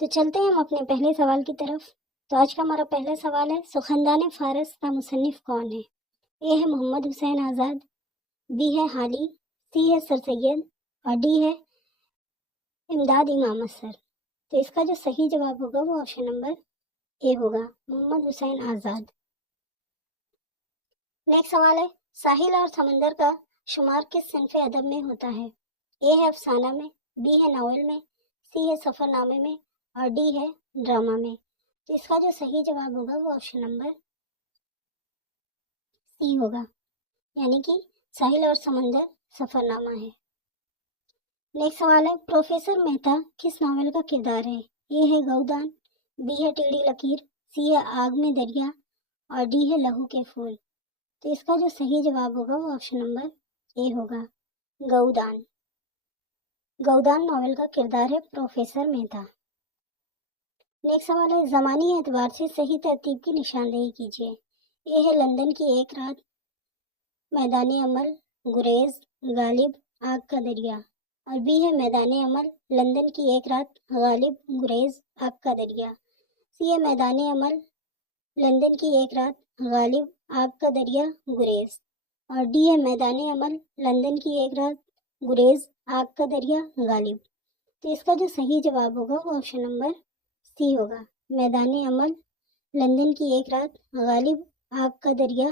تو چلتے ہیں ہم اپنے پہلے سوال کی طرف۔ تو آج کا ہمارا پہلا سوال ہے، سخندان فارس کا مصنف کون ہے؟ اے ہے محمد حسین آزاد، بی ہے حالی، سی ہے سر سید، اور ڈی ہے امداد امام اثر۔ تو اس کا جو صحیح جواب ہوگا وہ آپشن نمبر اے ہوگا، محمد حسین آزاد۔ نیکسٹ سوال ہے، ساحل اور سمندر کا شمار کس صنف ادب میں ہوتا ہے؟ اے ہے افسانہ میں، بی ہے ناول میں، سی ہے سفر نامے میں، اور ڈی ہے ڈرامہ میں۔ تو اس کا جو صحیح جواب ہوگا وہ آپشن نمبر سی ہوگا، یعنی کہ ساحل اور سمندر سفر نامہ ہے۔ نیکسٹ سوال ہے، پروفیسر مہتا کس ناول کا کردار ہے؟ اے ہے گودان، بی ہے ٹیڑھی لکیر، سی ہے آگ میں دریا، اور ڈی ہے لہو کے پھول۔ تو اس کا جو صحیح جواب ہوگا وہ آپشن نمبر اے ہوگا، گودان۔ گودان ناول کا کردار ہے پروفیسر مہتا۔ نیکسٹ سوال ہے، زمانی اعتبار سے صحیح ترتیب کی نشاندہی کیجیے۔ اے ہے لندن کی ایک رات، میدان عمل، گریز، غالب، آگ کا دریا، اور بی ہے میدان عمل، لندن کی ایک رات، غالب، گریز، آگ کا دریا، سی ہے میدان عمل، لندن کی ایک رات، غالب، آگ کا دریا، گریز، اور ڈی ہے میدان عمل، لندن کی ایک رات، گریز، آگ کا دریا، غالب۔ تو اس کا جو صحیح جواب ہوگا وہ آپشن نمبر سی ہوگا، میدان عمل، لندن کی ایک رات، غالب، آگ کا دریا،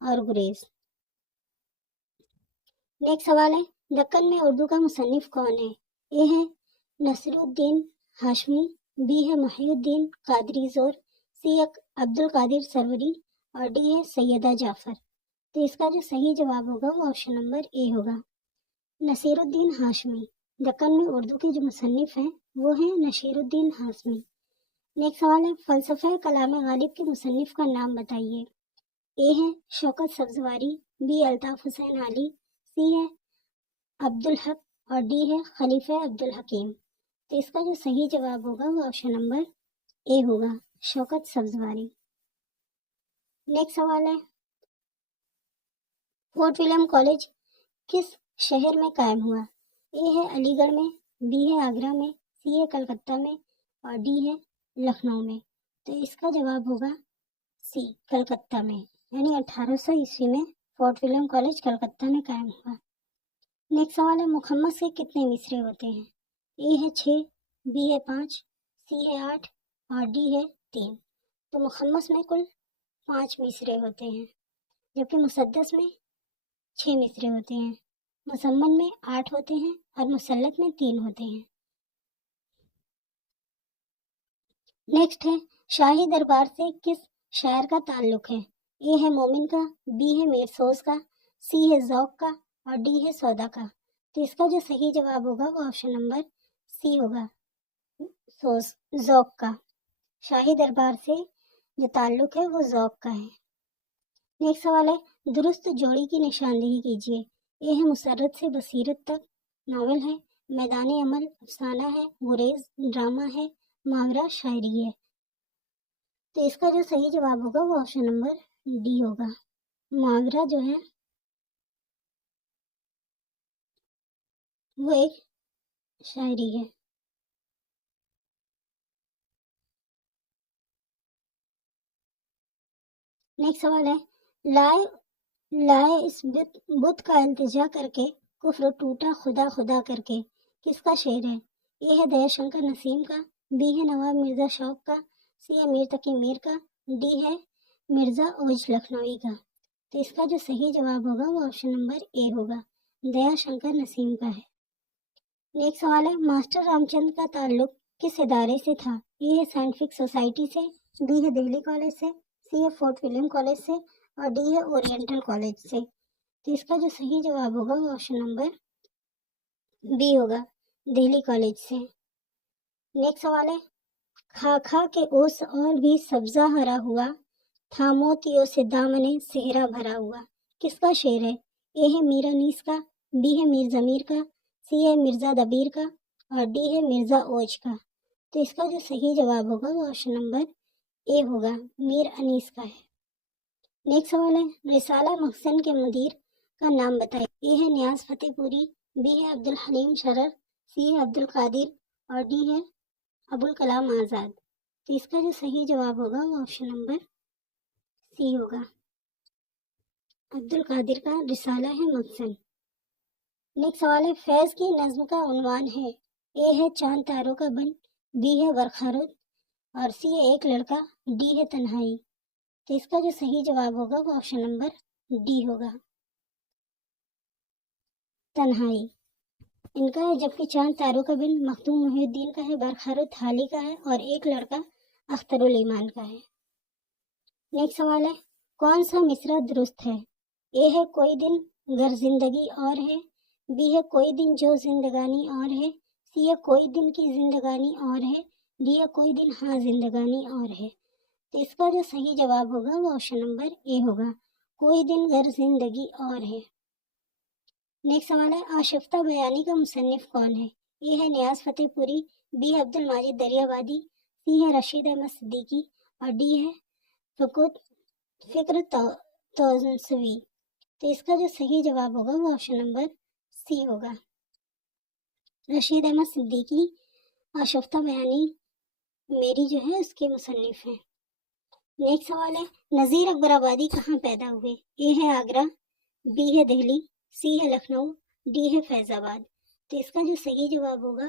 اور گریز۔ نیکسٹ سوال ہے، دکن میں اردو کا مصنف کون ہے؟ اے ہے نصیر الدین ہاشمی، بی ہے محی الدین قادری زور، سی ہے عبد القادر سروری، اور ڈی ہے سیدہ جعفر۔ تو اس کا جو صحیح جواب ہوگا وہ آپشن نمبر اے ہوگا، نصیر الدین ہاشمی۔ دکن میں اردو کے جو مصنف ہیں وہ ہیں نصیر الدین ہاشمی۔ نیکسٹ سوال ہے، فلسفہ کلام غالب کے مصنف کا نام بتائیے۔ اے ہے شوکت سبزواری، بی الطاف حسین علی، سی ہے عبدالحق، اور ڈی ہے خلیفہ عبدالحکیم۔ تو اس کا جو صحیح جواب ہوگا وہ آپشن نمبر اے ہوگا، شوکت سبزواری۔ نیکسٹ سوال ہے، فورٹ ولیم کالج کس شہر میں قائم ہوا؟ اے ہے علی گڑھ میں، بی ہے آگرہ میں، سی ہے کلکتہ میں، اور ڈی ہے لکھنؤ میں۔ تو اس کا جواب ہوگا سی، کلکتہ میں، یعنی 1800 عیسوی میں فورٹ ولیم کالج کلکتہ میں قائم ہوا۔ نیکسٹ سوال ہے، مخمس کے کتنے مصرے ہوتے ہیں؟ اے ہے 6، بی ہے 5، سی ہے 8، اور ڈی ہے 3۔ تو مخمس میں کل 5 مصرے ہوتے ہیں، جبکہ مسدس میں 6 مصرے ہوتے ہیں، مسمن میں 8 ہوتے ہیں، اور مسلط میں 3 ہوتے ہیں۔ نیکسٹ ہے، شاہی دربار سے کس شاعر کا تعلق ہے؟ اے ہے مومن کا، بی ہے میر سوز کا، سی ہے ذوق کا، اور ڈی ہے سودا کا۔ تو اس کا جو صحیح جواب ہوگا وہ آپشن نمبر سی ہوگا، ذوق کا۔ شاہی دربار سے جو تعلق ہے وہ ذوق کا ہے۔ نیکسٹ سوال ہے، درست جوڑی کی نشاندہی کیجیے۔ اے ہے مسرت سے بصیرت تک، ناول ہے، میدان عمل افسانہ ہے، گریز ڈرامہ ہے، محاورہ شاعری ہے۔ تو اس کا جو صحیح جواب ہوگا وہ آپشن نمبر ڈی ہوگا، محاورہ جو ہے وہ ایک شاعری ہے۔ نیکسٹ سوال ہے، لائے اس بت کا التجا کر کے کفر ٹوٹا خدا خدا کر کے کس کا شعر ہے؟ اے ہے دیا شنکر نسیم کا، بی ہے نواب مرزا شوق کا، سی ہے میر تقی میر کا، ڈی ہے مرزا اوج لکھنوی کا۔ تو اس کا جو صحیح جواب ہوگا وہ آپشن نمبر اے ہوگا، دیا شنکر نسیم کا ہے۔ نیکسٹ سوال ہے، ماسٹر رام چند کا تعلق کس ادارے سے تھا؟ اے ہے سائنٹیفک سوسائٹی سے، بی ہے دہلی کالج سے، سی ہے فورٹ ولیم کالج سے، اور ڈی ہے اورینٹل کالج سے۔ تو اس کا جو صحیح جواب ہوگا وہ آپشن نمبر بی ہوگا، دہلی کالج سے۔ نیکسٹ سوال ہے، کھا کھا کے اوس اور بھی سبزہ ہرا ہوا تھا موتیوں سے دامن صحرا بھرا ہوا کس کا شعر ہے؟ اے ہے میر انیس کا، بی ہے میر ضمیر کا، سی ہے مرزا دبیر کا، اور ڈی ہے مرزا اوج کا۔ تو اس کا جو صحیح جواب ہوگا وہ آپشن نمبر اے ہوگا، میر انیس کا ہے۔ نیکسٹ سوال ہے، رسالہ محسن کے مدیر کا نام بتائیے۔ اے ہے نیاز فتح پوری، بی ہے عبدالحلیم شرر، سی ہے عبد القادر، اور ڈی ہے ابوالکلام آزاد۔ تو اس کا جو صحیح جواب ہوگا وہ آپشن نمبر سی ہوگا۔ عبد القادر کا رسالہ ہے مقصد۔ نیکسٹ سوال ہے، فیض کی نظم کا عنوان ہے، اے ہے چاند تاروں کا بن، بی ہے ورخارود، اور سی ہے ایک لڑکا، ڈی ہے تنہائی۔ تو اس کا جو صحیح جواب ہوگا وہ آپشن نمبر ڈی ہوگا، تنہائی۔ ان کا ہے جبکہ چاند تاروں کا بن مخدوم محی الدین کا ہے، ورخارود حالی کا ہے، اور ایک لڑکا اختر الایمان کا ہے۔ نیکسٹ سوال ہے، کون سا مصرع درست ہے؟ اے ہے کوئی دن گر زندگی اور ہے، بی ہے کوئی دن جو زندگانی اور ہے، سی ہے کوئی دن کی زندگانی اور ہے، ڈی ہے کوئی دن ہاں زندگانی اور ہے۔ تو اس کا جو صحیح جواب ہوگا وہ آپشن نمبر اے ہوگا، کوئی دن گر زندگی اور ہے۔ نیکسٹ سوال ہے، آشفتہ بیانی کا مصنف کون ہے؟ اے ہے نیاز فتح پوری، بی ہے عبد الماجد دریابادی، سی ہے رشید احمد صدیقی، اور ڈی ہے فکر توسوی۔ تو اس کا جو صحیح جواب ہوگا وہ آپشن نمبر سی ہوگا، رشید احمد صدیقی آشفتہ بیانی میری جو ہے اس کے مصنف ہیں۔ نیکسٹ سوال ہے، نذیر اکبر آبادی کہاں پیدا ہوئے؟ اے ہے آگرہ، بی ہے دہلی، سی ہے لکھنؤ، ڈی ہے فیض آباد۔ تو اس کا جو صحیح جواب ہوگا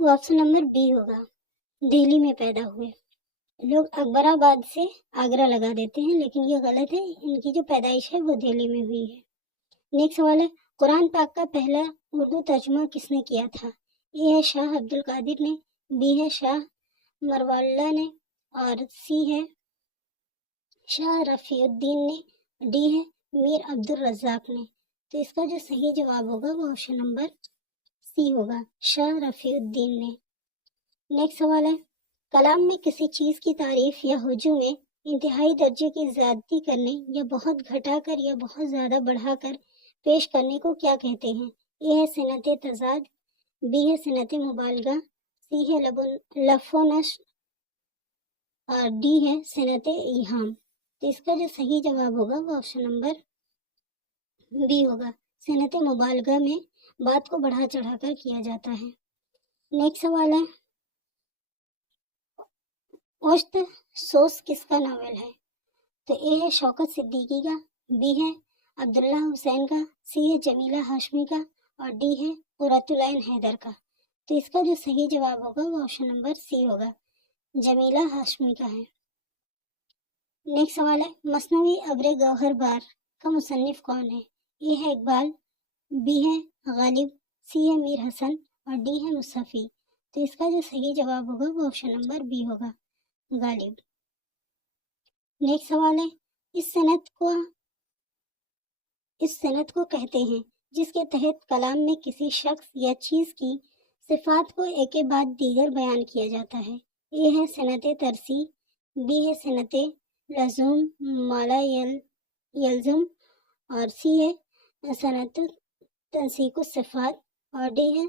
وہ آپشن نمبر بی ہوگا، دہلی میں پیدا ہوئے۔ لوگ اکبر آباد سے آگرہ لگا دیتے ہیں لیکن یہ غلط ہے، ان کی جو پیدائش ہے وہ دہلی میں ہوئی ہے۔ نیکسٹ سوال ہے، قرآن پاک کا پہلا اردو ترجمہ کس نے کیا تھا؟ اے ہے شاہ عبد القادر نے، بی ہے شاہ مروالا نے، اور سی ہے شاہ رفیع الدین نے، ڈی ہے میر عبد الرزاق نے۔ تو اس کا جو صحیح جواب ہوگا وہ آپشن نمبر سی ہوگا، شاہ رفیع الدین نے۔ نیکسٹ سوال ہے، کلام میں کسی چیز کی تعریف یا ہجوم میں انتہائی درجے کی زیادتی کرنے یا بہت گھٹا کر یا بہت زیادہ بڑھا کر پیش کرنے کو کیا کہتے ہیں؟ اے ہے صنعت تضاد، بی ہے صنعت مبالغہ، سی ہے لف و نشر، اور ڈی ہے صنعت ایہام۔ تو اس کا جو صحیح جواب ہوگا وہ آپشن نمبر بی ہوگا، صنعت مبالغہ میں بات کو بڑھا چڑھا کر کیا جاتا ہے۔ نیکسٹ سوال ہے، اوشت سوس کس کا ناول ہے؟ تو اے ہے شوکت صدیقی کا، بی ہے عبداللہ حسین کا، سی ہے جمیلہ ہاشمی کا، اور ڈی ہے قرۃ العین حیدر کا۔ تو اس کا جو صحیح جواب ہوگا وہ آپشن نمبر سی ہوگا، جمیلہ ہاشمی کا ہے۔ نیکسٹ سوال ہے، مثنوی ابر گوہر بار کا مصنف کون ہے؟ اے ہے اقبال، بی ہے غالب، سی ہے میر حسن، اور ڈی ہے مصطفی۔ تو اس کا جو صحیح جواب ہوگا وہ آپشن نمبر بی ہوگا، غالب۔ نیکسٹ سوال ہے، اس صنعت کو کہتے ہیں جس کے تحت کلام میں کسی شخص یا چیز کی صفات کو ایک کے بعد دیگر بیان کیا جاتا ہے۔ اے ہے صنعت ترسی، بی ہے صنعت لزوم مالا یلزم، اور سی ہے صنعت تنسیق الصفات، اور ڈی ہے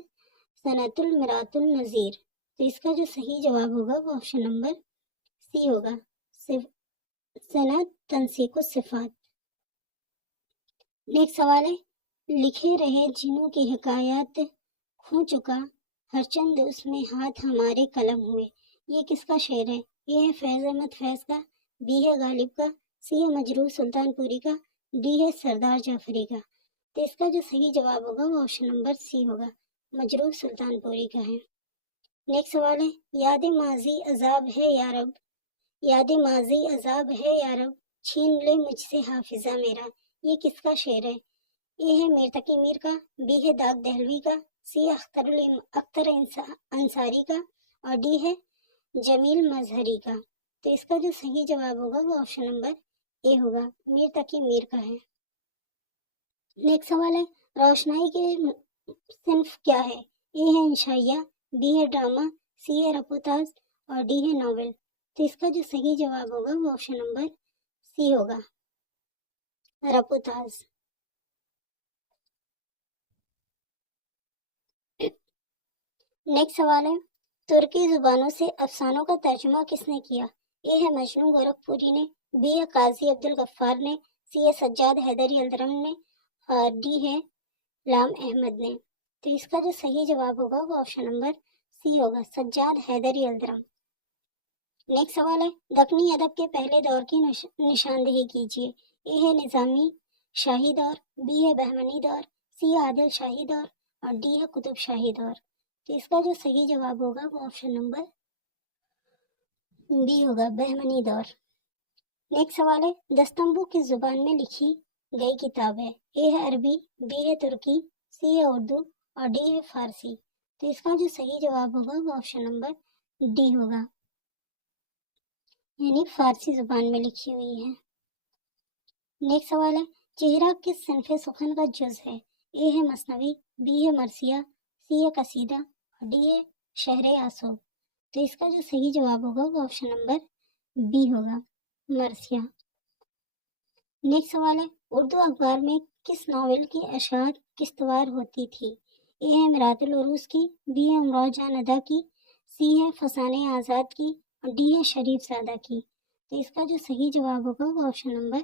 صنعت المرات النظیر۔ تو اس کا جو صحیح جواب ہوگا وہ آپشن نمبر سی ہوگا، صنعت تنسیق الصفات۔ نیکسٹ سوال ہے، لکھے رہے جنوں کی حکایات کھو چکا ہر چند اس میں ہاتھ ہمارے قلم ہوئے، یہ کس کا شعر ہے؟ یہ ہے فیض احمد فیض کا، بی ہے غالب کا، سی ہے مجروح سلطان پوری کا، ڈی ہے سردار جعفری کا۔ تو اس کا جو صحیح جواب ہوگا وہ آپشن نمبر سی ہوگا، مجروح سلطان پوری کا ہے۔ نیکسٹ سوال ہے، یاد ماضی عذاب ہے یا رب، یاد ماضی عذاب ہے یا رب، چھین لے مجھ سے حافظہ میرا، یہ کس کا شعر ہے؟ اے ہے میر تقی میر کا، بی ہے داغ دہلوی کا، سی ہے اختر انصاری کا، اور ڈی ہے جمیل مظہری کا۔ تو اس کا جو صحیح جواب ہوگا وہ آپشن نمبر اے ہوگا، میر تقی میر کا ہے۔ نیکسٹ سوال ہے، روشنائی کے صنف کیا ہے؟ اے ہے انشائیہ، بی ہے ڈرامہ، سی ہے رپورتاژ، اور ڈی ہے ناول۔ تو اس کا جو صحیح جواب ہوگا وہ آپشن نمبر سی ہوگا، رپورتاژ۔ نیکسٹ سوال ہے، ترکی زبانوں سے افسانوں کا ترجمہ کس نے کیا؟ اے ہے مجنوں گورکھ پوری نے، بی ہے قاضی عبدالغفار نے، سی ہے سجاد حیدر یلدرم نے، اور ڈی ہے لام احمد نے۔ تو اس کا جو صحیح جواب ہوگا وہ آپشن نمبر سی ہوگا سجاد حیدری الدرم۔ نیکسٹ سوال ہے دکنی ادب کے پہلے دور کی نشاندہی کیجیے۔ اے ہے نظامی شاہی دور، بی ہے بہمنی دور، سی ہے عادل شاہی دور اور ڈی ہے قطب شاہی دور۔ تو اس کا جو صحیح جواب ہوگا وہ آپشن نمبر بی ہوگا بہمنی دور۔ نیکسٹ سوال ہے دستمبو کس زبان میں لکھی گئی کتاب ہے؟ اے ہے عربی، بی ہے ترکی، سی ہے اردو اور ڈی ہے فارسی۔ تو اس کا جو صحیح جواب ہوگا وہ آپشن نمبر ڈی ہوگا، یعنی فارسی زبان میں لکھی ہوئی ہے۔ نیکسٹ سوال ہے چہرہ کس صنف سخن کا جز ہے؟ اے ہے مثنوی، بی ہے مرثیہ، سی ہے قصیدہ اور ڈی ہے شہر آسو۔ تو اس کا جو صحیح جواب ہوگا وہ آپشن نمبر بی ہوگا، مرثیہ۔ نیکسٹ سوال ہے اردو اخبار میں کس ناول کی اشاعت قسطوار ہوتی تھی؟ اے ہے امراۃ العروس کی، بی ہے امراء جان ادا کی، سی ہے فسانہ آزاد کی اور ڈی ہے شریف زادہ کی۔ تو اس کا جو صحیح جواب ہوگا وہ آپشن نمبر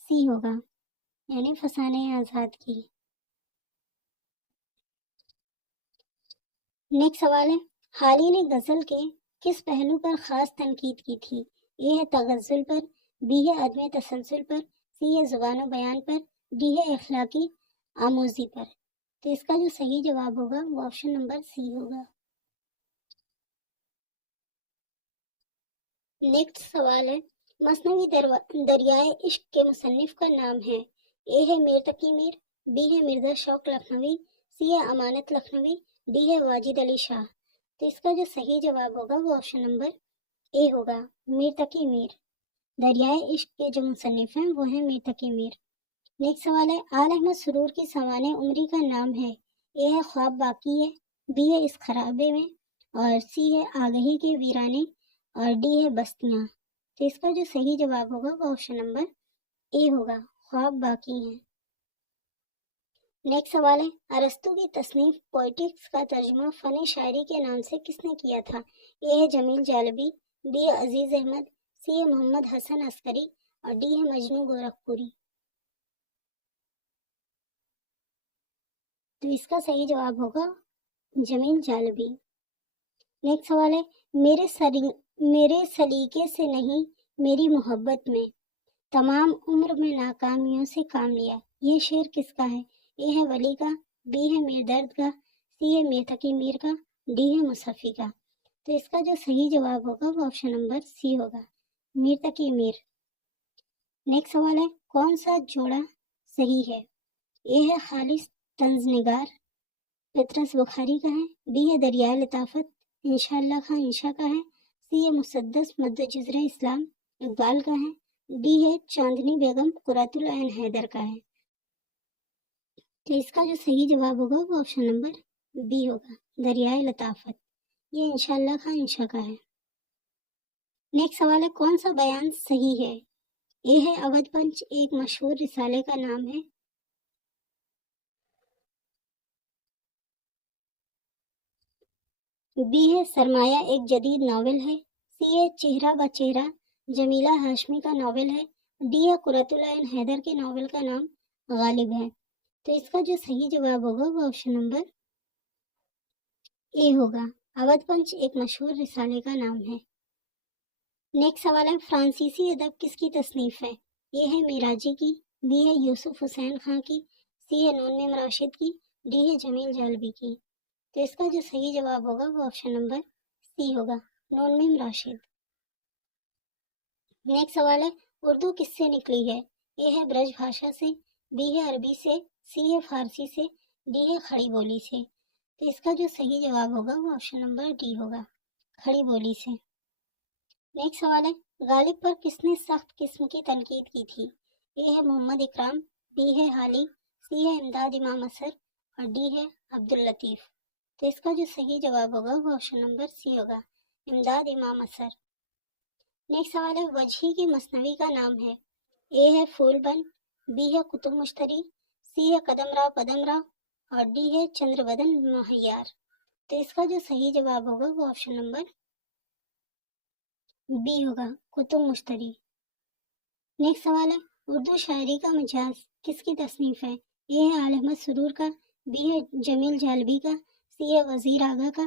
سی ہوگا، یعنی فسانہ آزاد کی۔ نیکسٹ سوال ہے حالی نے غزل کے کس پہلو پر خاص تنقید کی تھی؟ اے ہے تغزل پر، بی ہے عدم تسلسل پر، سی ہے زبان و بیان پر، ڈی ہے اخلاقی آموزی پر۔ تو اس کا جو صحیح جواب ہوگا وہ آپشن نمبر سی ہوگا۔ نیکسٹ سوال ہے مثنوی دریائے عشق کے مصنف کا نام ہے؟ اے ہے میر تقی میر، بی ہے مرزا شوق لکھنوی، سی ہے امانت لکھنوی، ڈی ہے واجد علی شاہ۔ تو اس کا جو صحیح جواب ہوگا وہ آپشن نمبر اے ہوگا، میر تقی میر۔ دریائے عشق کے جو مصنف ہیں وہ ہیں میر تقی میر۔ نیکسٹ سوال ہے آل احمد سرور کی سوانح عمری کا نام ہے؟ اے ہے خواب باقی ہے، بی ہے اس خرابے میں اور سی ہے آگہی کے ویرانے اور ڈی ہے بستیاں۔ تو اس کا جو صحیح جواب ہوگا وہ آپشن نمبر اے ہوگا، خواب باقی ہیں۔ نیکسٹ سوال ہے ارسطو کی تصنیف پوئٹکس کا ترجمہ فن شاعری کے نام سے کس نے کیا تھا؟ اے ہے جمیل جالبی، بی ہے عزیز احمد، سی ہے محمد حسن عسکری اور ڈی ہے مجنوں گورکھپوری۔ تو اس کا صحیح جواب ہوگا جمیل جالبی۔ نیکسٹ سوال ہے میرے سلیقے سے نہیں میری محبت میں تمام عمر میں ناکامیوں سے کام لیا، یہ شعر کس کا ہے؟ اے ہے ولی کا، بی ہے میر درد کا، سی ہے میر تقی میر کا، ڈی ہے مصفی کا۔ تو اس کا جو صحیح جواب ہوگا وہ آپشن نمبر سی ہوگا، میر تقی میر۔ نیکسٹ سوال ہے کون سا جوڑا صحیح ہے؟ اے ہے خالص طنز نگار، پطرس بخاری کا ہے، بی ہے دریائے لطافت، انشاءاللہ خان انشا کا ہے، سی ہے مسدس مد جزر اسلام اقبال کا ہے، ڈی ہے چاندنی بیگم قرۃ العین حیدر کا ہے۔ تو اس کا جو صحیح جواب ہوگا وہ آپشن نمبر بی ہوگا، دریائے لطافت، یہ انشاءاللہ خان انشا کا ہے۔ نیکسٹ سوال ہے کون سا بیان صحیح ہے؟ اے ہے اودھ پنچ ایک مشہور رسالے کا نام ہے، بی ہے سرمایہ ایک جدید ناول ہے، سی ہے چہرہ بہ چہرہ جمیلہ ہاشمی کا ناول ہے، ڈی ہے قرۃ العین حیدر کے ناول کا نام غالب ہے۔ تو اس کا جو صحیح جواب ہوگا وہ آپشن نمبر اے ہوگا، اودھ پنچ ایک مشہور رسالے کا نام ہے۔ نیکسٹ سوال ہے فرانسیسی ادب کس کی تصنیف ہے؟ اے ہے میراجی کی، بی ہے یوسف حسین خان کی، سی ہے نون میم راشد کی، ڈی ہے جمیل جالبی کی۔ تو اس کا جو صحیح جواب ہوگا وہ آپشن نمبر سی ہوگا، نون میم راشد۔ نیکسٹ سوال ہے اردو کس سے نکلی ہے؟ اے ہے برج بھاشا سے، بی ہے عربی سے، سی ہے فارسی سے، ڈی ہے کھڑی بولی سے۔ تو اس کا جو صحیح جواب ہوگا وہ آپشن نمبر ڈی ہوگا، کھڑی بولی سے۔ نیکسٹ سوال ہے غالب پر کس نے سخت قسم کی تنقید کی تھی؟ اے ہے محمد اکرام، بی ہے حالی، سی ہے امداد امام اثر اور ڈی ہے عبداللطیف۔ تو اس کا جو صحیح جواب ہوگا وہ آپشن نمبر سی ہوگا، امداد امام اثر۔ نیکسٹ سوال ہے وجہی کی مثنوی کا نام ہے؟ اے ہے پھول بند، بی ہے کتب مشتری، سی ہے قدم راؤ پدم راؤ اور ڈی ہے چندر بدن مہیار۔ تو اس کا جو صحیح جواب ہوگا وہ آپشن نمبر بی ہوگا، کتب مشتری۔ نیکسٹ سوال ہے اردو شاعری کا مجاز کس کی تصنیف ہے؟ اے ہے آل احمد سرور کا، بی ہے جمیل جالبی کا، سی ہے وزیر آغا کا